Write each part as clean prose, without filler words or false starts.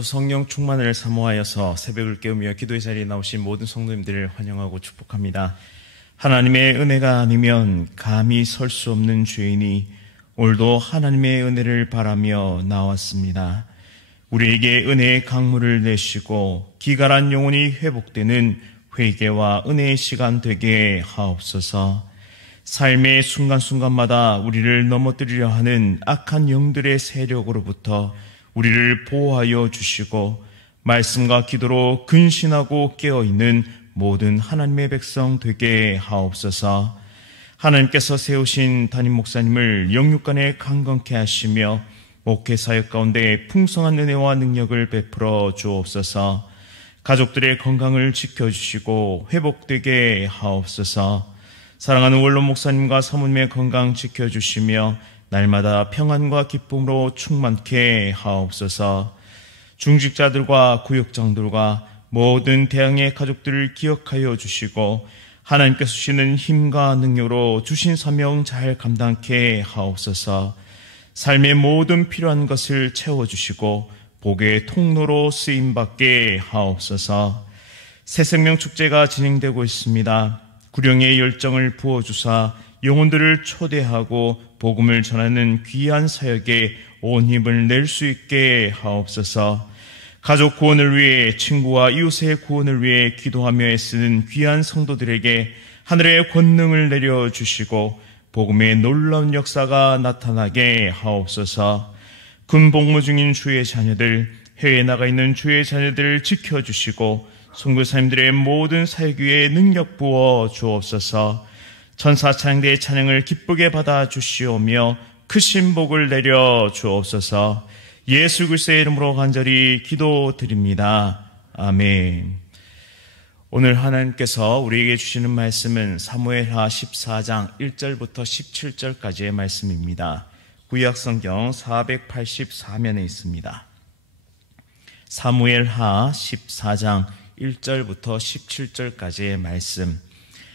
오늘도 성령 충만을 사모하여서 새벽을 깨우며 기도의 자리에 나오신 모든 성도님들을 환영하고 축복합니다. 하나님의 은혜가 아니면 감히 설 수 없는 죄인이 오늘도 하나님의 은혜를 바라며 나왔습니다. 우리에게 은혜의 강물을 내시고 기갈한 영혼이 회복되는 회개와 은혜의 시간 되게 하옵소서. 삶의 순간순간마다 우리를 넘어뜨리려 하는 악한 영들의 세력으로부터 우리를 보호하여 주시고 말씀과 기도로 근신하고 깨어있는 모든 하나님의 백성 되게 하옵소서. 하나님께서 세우신 담임 목사님을 영육간에 강건케 하시며 목회 사역 가운데 풍성한 은혜와 능력을 베풀어 주옵소서. 가족들의 건강을 지켜주시고 회복되게 하옵소서. 사랑하는 원로 목사님과 사모님의 건강 지켜주시며 날마다 평안과 기쁨으로 충만케 하옵소서. 중직자들과 구역장들과 모든 대항의 가족들을 기억하여 주시고 하나님께서 주시는 힘과 능력으로 주신 사명 잘 감당케 하옵소서. 삶의 모든 필요한 것을 채워주시고 복의 통로로 쓰임받게 하옵소서. 새생명 축제가 진행되고 있습니다. 구령의 열정을 부어주사 영혼들을 초대하고 복음을 전하는 귀한 사역에 온 힘을 낼 수 있게 하옵소서. 가족 구원을 위해 친구와 이웃의 구원을 위해 기도하며 애쓰는 귀한 성도들에게 하늘의 권능을 내려주시고 복음의 놀라운 역사가 나타나게 하옵소서. 군복무 중인 주의 자녀들, 해외에 나가 있는 주의 자녀들을 지켜주시고 선교사님들의 모든 사역 위에 능력 부어 주옵소서. 천사 찬양대의 찬양을 기쁘게 받아 주시오며 크신 복을 내려 주옵소서. 예수 그리스도의 이름으로 간절히 기도드립니다. 아멘. 오늘 하나님께서 우리에게 주시는 말씀은 사무엘하 14장 1절부터 17절까지의 말씀입니다. 구약성경 484면에 있습니다. 사무엘하 14장 1절부터 17절까지의 말씀,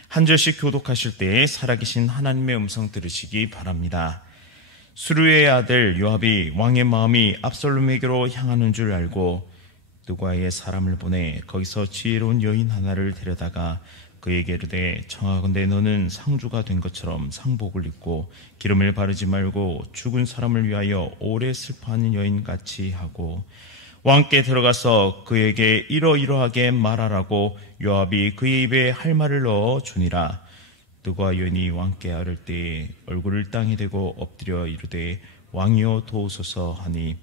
한 절씩 교독하실 때 살아계신 하나님의 음성 들으시기 바랍니다. 수르의 아들 요압이 왕의 마음이 압살롬에게로 향하는 줄 알고 느과의 사람을 보내 거기서 지혜로운 여인 하나를 데려다가 그에게 이르되 청하건대 너는 상주가 된 것처럼 상복을 입고 기름을 바르지 말고 죽은 사람을 위하여 오래 슬퍼하는 여인같이 하고 왕께 들어가서 그에게 이러이러하게 말하라고 요압이 그의 입에 할 말을 넣어 주니라. 느과 여인이 왕께 아를 때에 얼굴을 땅에 대고 엎드려 이르되 왕이여 도우소서 하니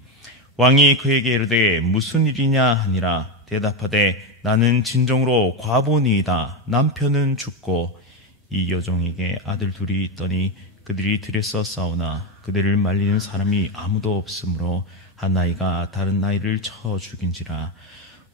왕이 그에게 이르되 무슨 일이냐 하니라. 대답하되 나는 진정으로 과부니이다. 남편은 죽고 이 여종에게 아들 둘이 있더니 그들이 들에서 싸우나 그들을 말리는 사람이 아무도 없으므로 한 나이가 다른 나이를 쳐 죽인지라.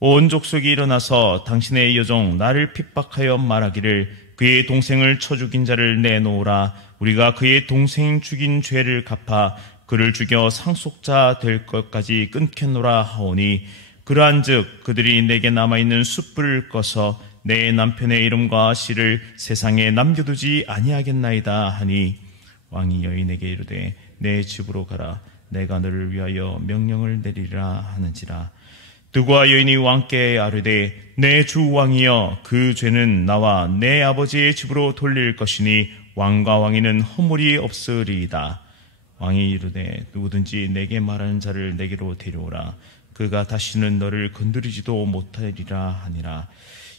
온 족속이 일어나서 당신의 여종 나를 핍박하여 말하기를 그의 동생을 쳐 죽인 자를 내놓으라. 우리가 그의 동생 죽인 죄를 갚아 그를 죽여 상속자 될 것까지 끊겠노라 하오니 그러한즉 그들이 내게 남아있는 숯불을 꺼서 내 남편의 이름과 씨를 세상에 남겨두지 아니하겠나이다 하니 왕이 여인에게 이르되 내 집으로 가라. 내가 너를 위하여 명령을 내리라 하는지라. 느과 여인이 왕께 아뢰되 내 주 왕이여 그 죄는 나와 내 아버지의 집으로 돌릴 것이니 왕과 왕위는 허물이 없으리이다. 왕이 이르되 누구든지 내게 말하는 자를 내게로 데려오라. 그가 다시는 너를 건드리지도 못하리라 하니라.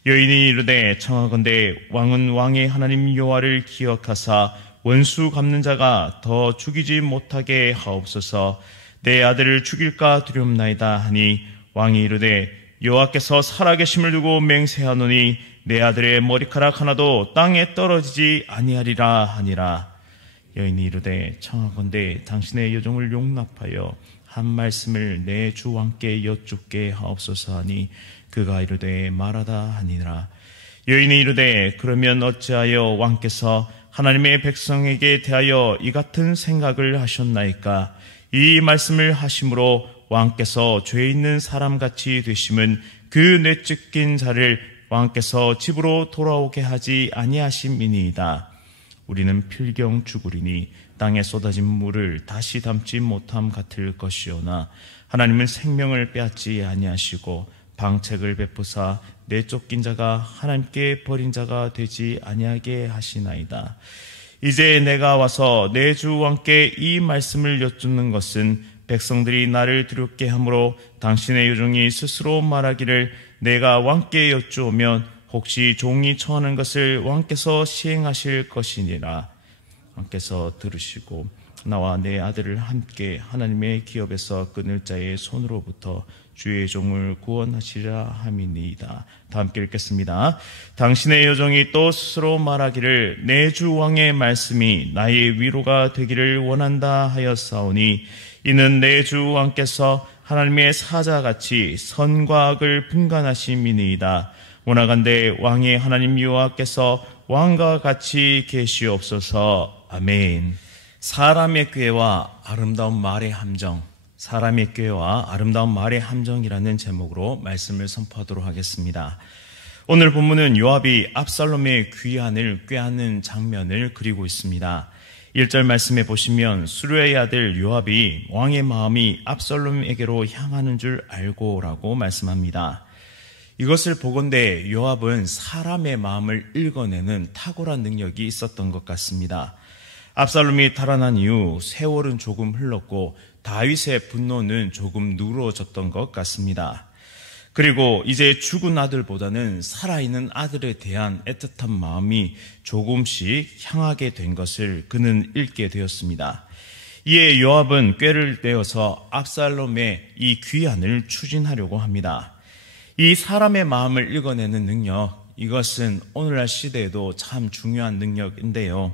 여인이 이르되 청하건대 왕은 왕의 하나님 여호와를 기억하사 원수 갚는 자가 더 죽이지 못하게 하옵소서. 내 아들을 죽일까 두렵나이다 하니 왕이 이르되 여호와께서 살아계심을 두고 맹세하노니 내 아들의 머리카락 하나도 땅에 떨어지지 아니하리라 하니라. 여인이 이르되 청하건대 당신의 여종을 용납하여 한 말씀을 내 주 왕께 여쭙게 하옵소서 하니 그가 이르되 말하다 하니라. 여인이 이르되 그러면 어찌하여 왕께서 하나님의 백성에게 대하여 이 같은 생각을 하셨나이까? 이 말씀을 하심으로 왕께서 죄 있는 사람같이 되심은 그 뇌쫓긴 자를 왕께서 집으로 돌아오게 하지 아니하심이니이다. 우리는 필경 죽으리니 땅에 쏟아진 물을 다시 담지 못함 같을 것이오나 하나님은 생명을 빼앗지 아니하시고 방책을 베푸사 내쫓긴 자가 하나님께 버린 자가 되지 아니하게 하시나이다. 이제 내가 와서 내 주 왕께 이 말씀을 여쭙는 것은 백성들이 나를 두렵게 하므로 당신의 요종이 스스로 말하기를 내가 왕께 여쭈오면 혹시 종이 청하는 것을 왕께서 시행하실 것이니라. 왕께서 들으시고 나와 내 아들을 함께 하나님의 기업에서 끊을 자의 손으로부터 주의 종을 구원하시라 함이니이다. 다 함께 읽겠습니다. 당신의 여종이 또 스스로 말하기를 내 주 왕의 말씀이 나의 위로가 되기를 원한다 하였사오니 이는 내 주 왕께서 하나님의 사자같이 선과 악을 분간하심이니이다. 원하간대 왕의 하나님 여호와께서 왕과 같이 계시옵소서. 아멘. 사람의 꾀와 아름다운 말의 함정, 사람의 꾀와 아름다운 말의 함정이라는 제목으로 말씀을 선포하도록 하겠습니다. 오늘 본문은 요압이 압살롬의 귀환을 꾀하는 장면을 그리고 있습니다. 1절 말씀에 보시면 수르야의 아들 요압이 왕의 마음이 압살롬에게로 향하는 줄 알고라고 말씀합니다. 이것을 보건대 요압은 사람의 마음을 읽어내는 탁월한 능력이 있었던 것 같습니다. 압살롬이 달아난 이후 세월은 조금 흘렀고 다윗의 분노는 조금 누그러졌던 것 같습니다. 그리고 이제 죽은 아들보다는 살아있는 아들에 대한 애틋한 마음이 조금씩 향하게 된 것을 그는 읽게 되었습니다. 이에 요압은 꾀를 내어서 압살롬의 이 귀환을 추진하려고 합니다. 이 사람의 마음을 읽어내는 능력, 이것은 오늘날 시대에도 참 중요한 능력인데요.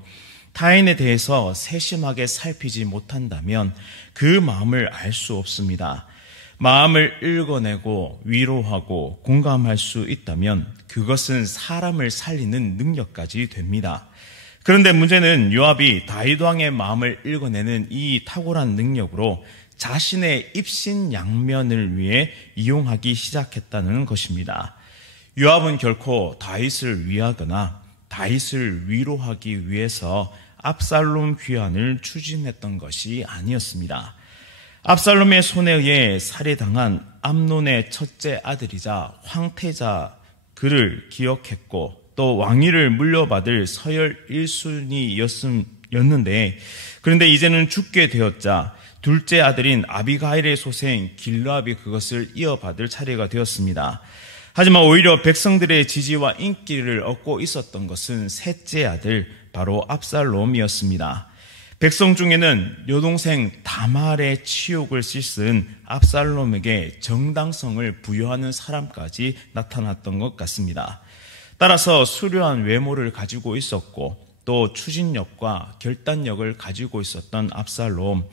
타인에 대해서 세심하게 살피지 못한다면 그 마음을 알 수 없습니다. 마음을 읽어내고 위로하고 공감할 수 있다면 그것은 사람을 살리는 능력까지 됩니다. 그런데 문제는 요압이 다윗 왕의 마음을 읽어내는 이 탁월한 능력으로 자신의 입신양면을 위해 이용하기 시작했다는 것입니다. 요압은 결코 다윗을 위하거나 다윗을 위로하기 위해서 압살롬 귀환을 추진했던 것이 아니었습니다. 압살롬의 손에 의해 살해당한 암논의 첫째 아들이자 황태자 그를 기억했고 또 왕위를 물려받을 서열 1순위였는데 그런데 이제는 죽게 되었자 둘째 아들인 아비가일의 소생 길르압이 그것을 이어받을 차례가 되었습니다. 하지만 오히려 백성들의 지지와 인기를 얻고 있었던 것은 셋째 아들 바로 압살롬이었습니다. 백성 중에는 여동생 다말의 치욕을 씻은 압살롬에게 정당성을 부여하는 사람까지 나타났던 것 같습니다. 따라서 수려한 외모를 가지고 있었고 또 추진력과 결단력을 가지고 있었던 압살롬,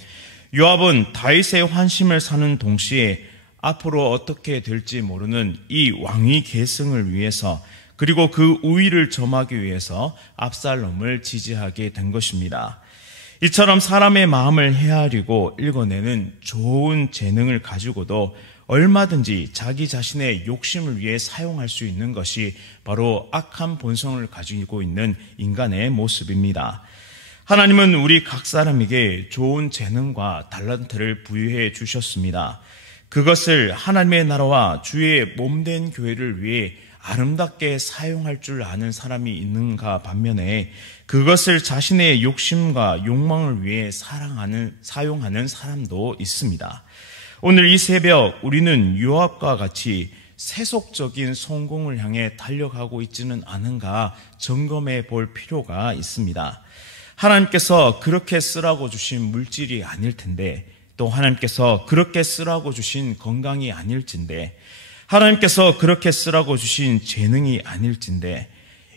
요압은 다윗의 환심을 사는 동시에 앞으로 어떻게 될지 모르는 이 왕위 계승을 위해서 그리고 그 우위를 점하기 위해서 압살롬을 지지하게 된 것입니다. 이처럼 사람의 마음을 헤아리고 읽어내는 좋은 재능을 가지고도 얼마든지 자기 자신의 욕심을 위해 사용할 수 있는 것이 바로 악한 본성을 가지고 있는 인간의 모습입니다. 하나님은 우리 각 사람에게 좋은 재능과 달란트를 부여해 주셨습니다. 그것을 하나님의 나라와 주의 몸된 교회를 위해 아름답게 사용할 줄 아는 사람이 있는가 반면에 그것을 자신의 욕심과 욕망을 위해 사용하는 사람도 있습니다. 오늘 이 새벽 우리는 요압과 같이 세속적인 성공을 향해 달려가고 있지는 않은가 점검해 볼 필요가 있습니다. 하나님께서 그렇게 쓰라고 주신 물질이 아닐 텐데 또 하나님께서 그렇게 쓰라고 주신 건강이 아닐진데 하나님께서 그렇게 쓰라고 주신 재능이 아닐진데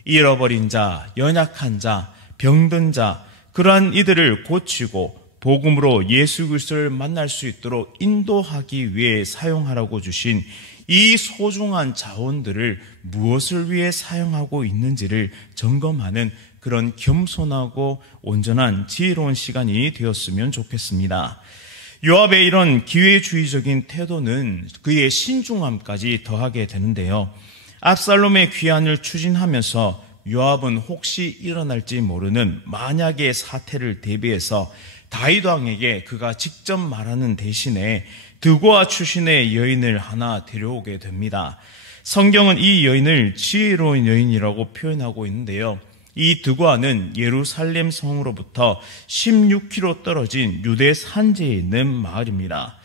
잃어버린 자, 연약한 자, 병든 자 그러한 이들을 고치고 복음으로 예수 그리스도를 만날 수 있도록 인도하기 위해 사용하라고 주신 이 소중한 자원들을 무엇을 위해 사용하고 있는지를 점검하는 그런 겸손하고 온전한 지혜로운 시간이 되었으면 좋겠습니다. 요압의 이런 기회주의적인 태도는 그의 신중함까지 더하게 되는데요. 압살롬의 귀환을 추진하면서 요압은 혹시 일어날지 모르는 만약의 사태를 대비해서 다윗 왕에게 그가 직접 말하는 대신에 드고아 출신의 여인을 하나 데려오게 됩니다. 성경은 이 여인을 지혜로운 여인이라고 표현하고 있는데요. 이 드고아는 예루살렘 성으로부터 16km 떨어진 유대 산지에 있는 마을입니다.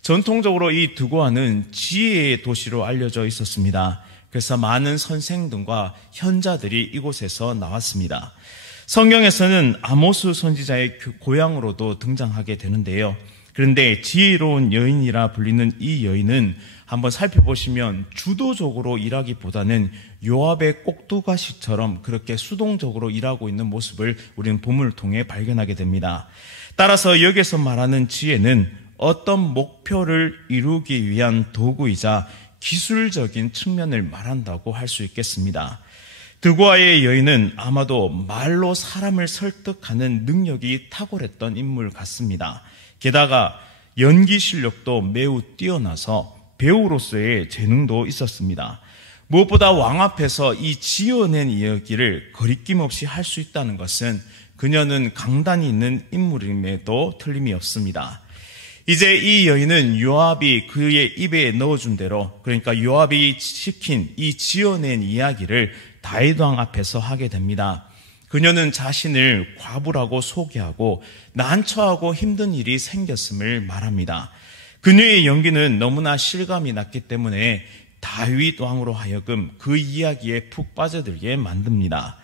전통적으로 이 드고아는 지혜의 도시로 알려져 있었습니다. 그래서 많은 선생들과 현자들이 이곳에서 나왔습니다. 성경에서는 아모스 선지자의 고향으로도 등장하게 되는데요. 그런데 지혜로운 여인이라 불리는 이 여인은 한번 살펴보시면 주도적으로 일하기보다는 요압의 꼭두가시처럼 그렇게 수동적으로 일하고 있는 모습을 우리는 본문을 통해 발견하게 됩니다. 따라서 여기서 말하는 지혜는 어떤 목표를 이루기 위한 도구이자 기술적인 측면을 말한다고 할 수 있겠습니다. 드고아의 여인은 아마도 말로 사람을 설득하는 능력이 탁월했던 인물 같습니다. 게다가 연기 실력도 매우 뛰어나서 배우로서의 재능도 있었습니다. 무엇보다 왕 앞에서 이 지어낸 이야기를 거리낌 없이 할 수 있다는 것은 그녀는 강단이 있는 인물임에도 틀림이 없습니다. 이제 이 여인은 요압이 그의 입에 넣어준 대로, 그러니까 요압이 시킨 이 지어낸 이야기를 다윗 왕 앞에서 하게 됩니다. 그녀는 자신을 과부라고 소개하고 난처하고 힘든 일이 생겼음을 말합니다. 그녀의 연기는 너무나 실감이 났기 때문에 다윗 왕으로 하여금 그 이야기에 푹 빠져들게 만듭니다.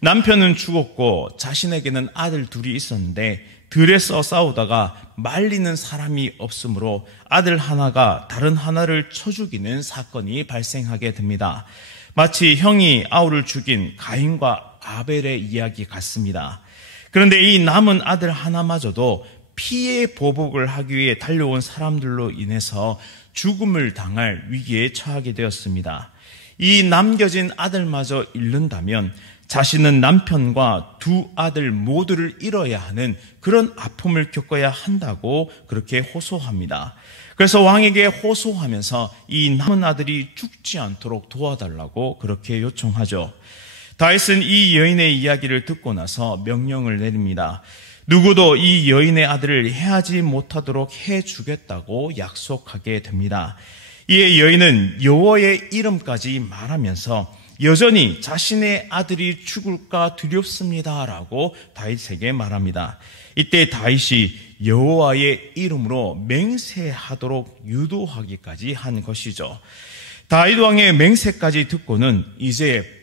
남편은 죽었고 자신에게는 아들 둘이 있었는데 들에서 싸우다가 말리는 사람이 없으므로 아들 하나가 다른 하나를 쳐 죽이는 사건이 발생하게 됩니다. 마치 형이 아우를 죽인 가인과 아벨의 이야기 같습니다. 그런데 이 남은 아들 하나마저도 피해 보복을 하기 위해 달려온 사람들로 인해서 죽음을 당할 위기에 처하게 되었습니다. 이 남겨진 아들마저 잃는다면 자신은 남편과 두 아들 모두를 잃어야 하는 그런 아픔을 겪어야 한다고 그렇게 호소합니다. 그래서 왕에게 호소하면서 이 남은 아들이 죽지 않도록 도와달라고 그렇게 요청하죠. 다윗은 이 여인의 이야기를 듣고 나서 명령을 내립니다. 누구도 이 여인의 아들을 해하지 못하도록 해주겠다고 약속하게 됩니다. 이에 여인은 여호와의 이름까지 말하면서 여전히 자신의 아들이 죽을까 두렵습니다라고 다윗에게 말합니다. 이때 다윗이 여호와의 이름으로 맹세하도록 유도하기까지 한 것이죠. 다윗 왕의 맹세까지 듣고는 이제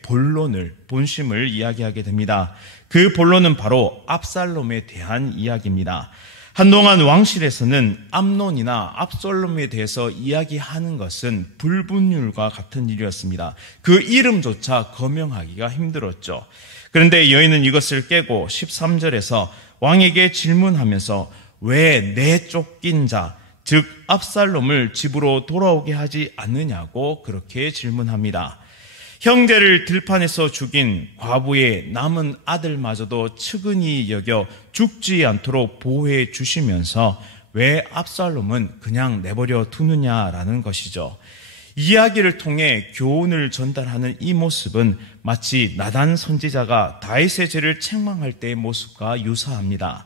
본심을 이야기하게 됩니다. 그 본론은 바로 압살롬에 대한 이야기입니다. 한동안 왕실에서는 암논이나 압살롬에 대해서 이야기하는 것은 불분율과 같은 일이었습니다. 그 이름조차 거명하기가 힘들었죠. 그런데 여인은 이것을 깨고 13절에서 왕에게 질문하면서 왜 내 쫓긴 자, 즉 압살롬을 집으로 돌아오게 하지 않느냐고 그렇게 질문합니다. 형제를 들판에서 죽인 과부의 남은 아들마저도 측은히 여겨 죽지 않도록 보호해 주시면서 왜 압살롬은 그냥 내버려 두느냐라는 것이죠. 이야기를 통해 교훈을 전달하는 이 모습은 마치 나단 선지자가 다윗의 죄를 책망할 때의 모습과 유사합니다.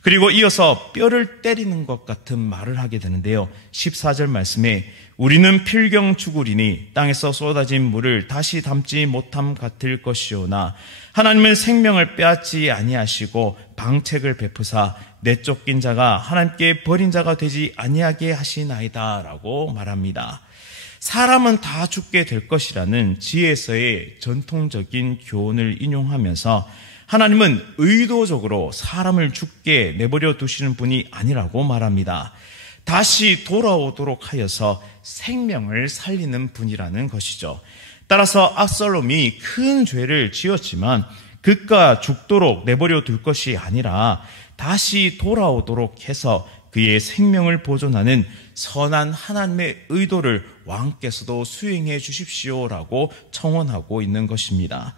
그리고 이어서 뼈를 때리는 것 같은 말을 하게 되는데요. 14절 말씀에 우리는 필경 죽으리니 땅에서 쏟아진 물을 다시 담지 못함 같을 것이오나 하나님은 생명을 빼앗지 아니하시고 방책을 베푸사 내쫓긴 자가 하나님께 버린 자가 되지 아니하게 하시나이다 라고 말합니다. 사람은 다 죽게 될 것이라는 지혜서의 전통적인 교훈을 인용하면서 하나님은 의도적으로 사람을 죽게 내버려 두시는 분이 아니라고 말합니다. 다시 돌아오도록 하여서 생명을 살리는 분이라는 것이죠. 따라서 압살롬이 큰 죄를 지었지만 그가 죽도록 내버려 둘 것이 아니라 다시 돌아오도록 해서 그의 생명을 보존하는 선한 하나님의 의도를 왕께서도 수행해 주십시오라고 청원하고 있는 것입니다.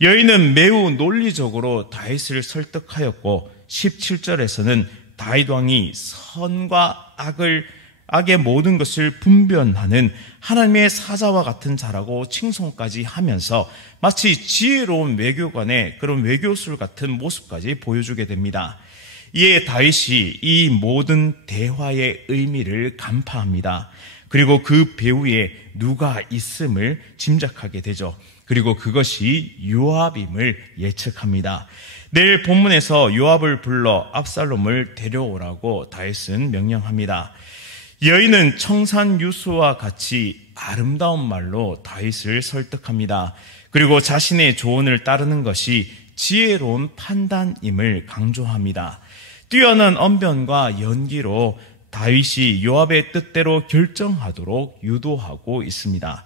여인은 매우 논리적으로 다윗을 설득하였고 17절에서는 다윗 왕이 선과 악을 악의 모든 것을 분별하는 하나님의 사자와 같은 자라고 칭송까지 하면서 마치 지혜로운 외교관의 그런 외교술 같은 모습까지 보여주게 됩니다. 이에 다윗이 이 모든 대화의 의미를 간파합니다. 그리고 그 배후에 누가 있음을 짐작하게 되죠. 그리고 그것이 요압임을 예측합니다. 내일 본문에서 요압을 불러 압살롬을 데려오라고 다윗은 명령합니다. 여인은 청산유수와 같이 아름다운 말로 다윗을 설득합니다. 그리고 자신의 조언을 따르는 것이 지혜로운 판단임을 강조합니다. 뛰어난 언변과 연기로 다윗이 요압의 뜻대로 결정하도록 유도하고 있습니다.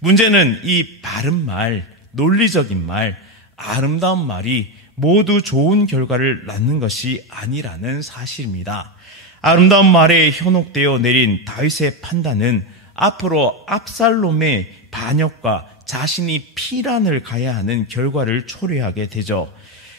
문제는 이 바른 말, 논리적인 말, 아름다운 말이 모두 좋은 결과를 낳는 것이 아니라는 사실입니다. 아름다운 말에 현혹되어 내린 다윗의 판단은 앞으로 압살롬의 반역과 자신이 피란을 가야 하는 결과를 초래하게 되죠.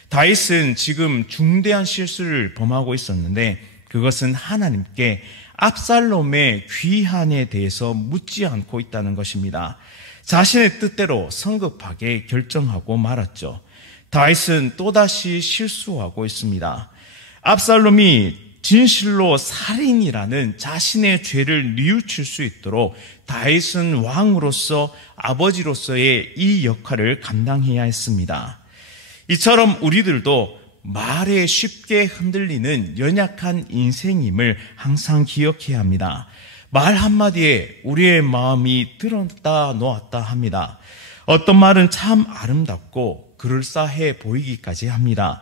다윗은 지금 중대한 실수를 범하고 있었는데 그것은 하나님께 압살롬의 귀환에 대해서 묻지 않고 있다는 것입니다. 자신의 뜻대로 성급하게 결정하고 말았죠. 다윗은 또다시 실수하고 있습니다. 압살롬이 진실로 살인이라는 자신의 죄를 뉘우칠 수 있도록 다윗은 왕으로서 아버지로서의 이 역할을 감당해야 했습니다. 이처럼 우리들도 말에 쉽게 흔들리는 연약한 인생임을 항상 기억해야 합니다. 말 한마디에 우리의 마음이 들었다 놓았다 합니다. 어떤 말은 참 아름답고 그럴싸해 보이기까지 합니다.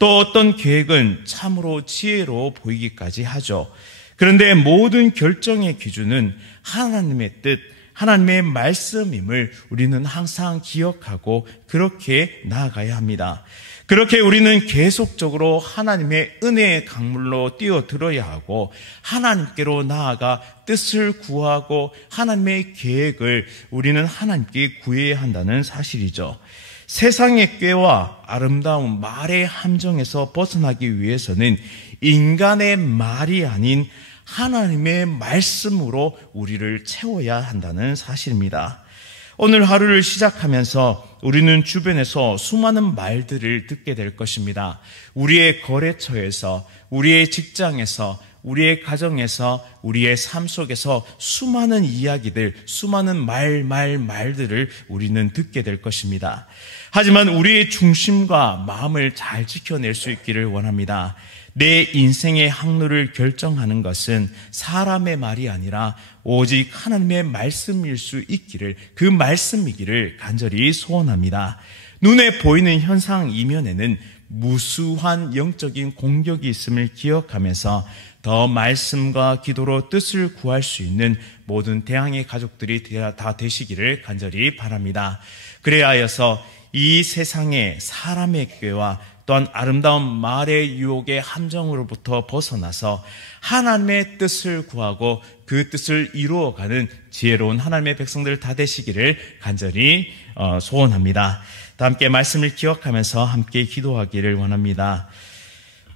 또 어떤 계획은 참으로 지혜로워 보이기까지 하죠. 그런데 모든 결정의 기준은 하나님의 뜻, 하나님의 말씀임을 우리는 항상 기억하고 그렇게 나아가야 합니다. 그렇게 우리는 계속적으로 하나님의 은혜의 강물로 뛰어들어야 하고 하나님께로 나아가 뜻을 구하고 하나님의 계획을 우리는 하나님께 구해야 한다는 사실이죠. 세상의 꾀와 아름다운 말의 함정에서 벗어나기 위해서는 인간의 말이 아닌 하나님의 말씀으로 우리를 채워야 한다는 사실입니다. 오늘 하루를 시작하면서 우리는 주변에서 수많은 말들을 듣게 될 것입니다. 우리의 거래처에서, 우리의 직장에서, 우리의 가정에서, 우리의 삶 속에서 수많은 이야기들, 수많은 말들을 우리는 듣게 될 것입니다. 하지만 우리의 중심과 마음을 잘 지켜낼 수 있기를 원합니다. 내 인생의 항로를 결정하는 것은 사람의 말이 아니라 오직 하나님의 말씀일 수 있기를, 그 말씀이기를 간절히 소원합니다. 눈에 보이는 현상 이면에는 무수한 영적인 공격이 있음을 기억하면서 더 말씀과 기도로 뜻을 구할 수 있는 모든 대항의 가족들이 다 되시기를 간절히 바랍니다. 그래야 하여서 이 세상의 사람의 꾀와 또한 아름다운 말의 유혹의 함정으로부터 벗어나서 하나님의 뜻을 구하고 그 뜻을 이루어가는 지혜로운 하나님의 백성들 다 되시기를 간절히 소원합니다. 다 함께 말씀을 기억하면서 함께 기도하기를 원합니다.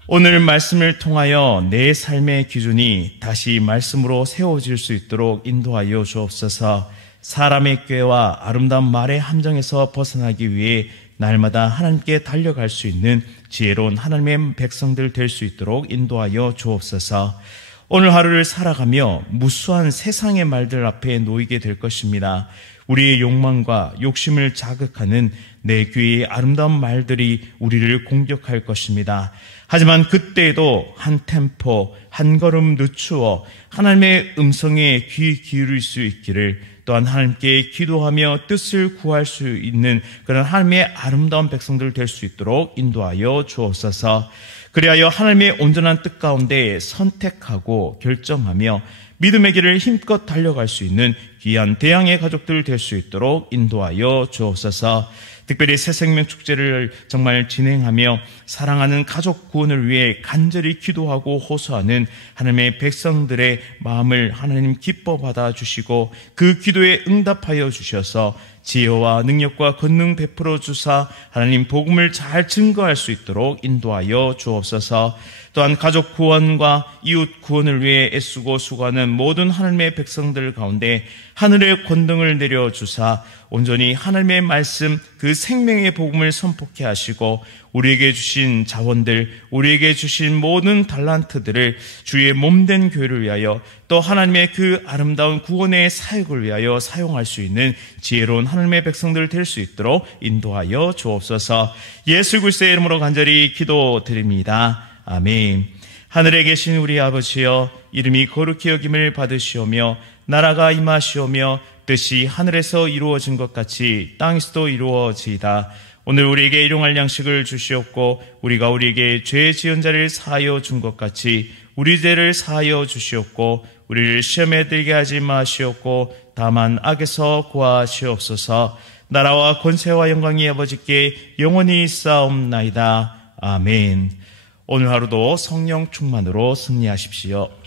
오늘 말씀을 통하여 내 삶의 기준이 다시 말씀으로 세워질 수 있도록 인도하여 주옵소서. 사람의 꾀와 아름다운 말의 함정에서 벗어나기 위해 날마다 하나님께 달려갈 수 있는 지혜로운 하나님의 백성들 될 수 있도록 인도하여 주옵소서. 오늘 하루를 살아가며 무수한 세상의 말들 앞에 놓이게 될 것입니다. 우리의 욕망과 욕심을 자극하는 내 귀의 아름다운 말들이 우리를 공격할 것입니다. 하지만 그때에도 한 템포, 한 걸음 늦추어 하나님의 음성에 귀 기울일 수 있기를, 또한 하나님께 기도하며 뜻을 구할 수 있는 그런 하나님의 아름다운 백성들 될 수 있도록 인도하여 주옵소서. 그리하여 하나님의 온전한 뜻 가운데 선택하고 결정하며 믿음의 길을 힘껏 달려갈 수 있는 귀한 대양의 가족들 될 수 있도록 인도하여 주옵소서. 특별히 새생명 축제를 정말 진행하며 사랑하는 가족 구원을 위해 간절히 기도하고 호소하는 하나님의 백성들의 마음을 하나님 기뻐 받아 주시고 그 기도에 응답하여 주셔서 지혜와 능력과 권능 베풀어 주사 하나님 복음을 잘 증거할 수 있도록 인도하여 주옵소서. 또한 가족 구원과 이웃 구원을 위해 애쓰고 수고하는 모든 하나님의 백성들 가운데 하늘의 권능을 내려주사 온전히 하나님의 말씀 그 생명의 복음을 선포케 하시고 우리에게 주신 자원들, 우리에게 주신 모든 달란트들을 주의 몸된 교회를 위하여 또 하나님의 그 아름다운 구원의 사역을 위하여 사용할 수 있는 지혜로운 하나님의 백성들 될 수 있도록 인도하여 주옵소서. 예수 그리스도의 이름으로 간절히 기도드립니다. 아멘. 하늘에 계신 우리 아버지여, 이름이 거룩히 여김을 받으시오며 나라가 임하시오며 뜻이 하늘에서 이루어진 것 같이 땅에서도 이루어지이다. 오늘 우리에게 일용할 양식을 주시옵고 우리가 우리에게 죄 지은 자를 사하여 준 것 같이 우리 죄를 사하여 주시옵고 우리를 시험에 들게 하지 마시옵고 다만 악에서 구하시옵소서. 나라와 권세와 영광이 아버지께 영원히 있사옵나이다. 아멘. 오늘 하루도 성령 충만으로 승리하십시오.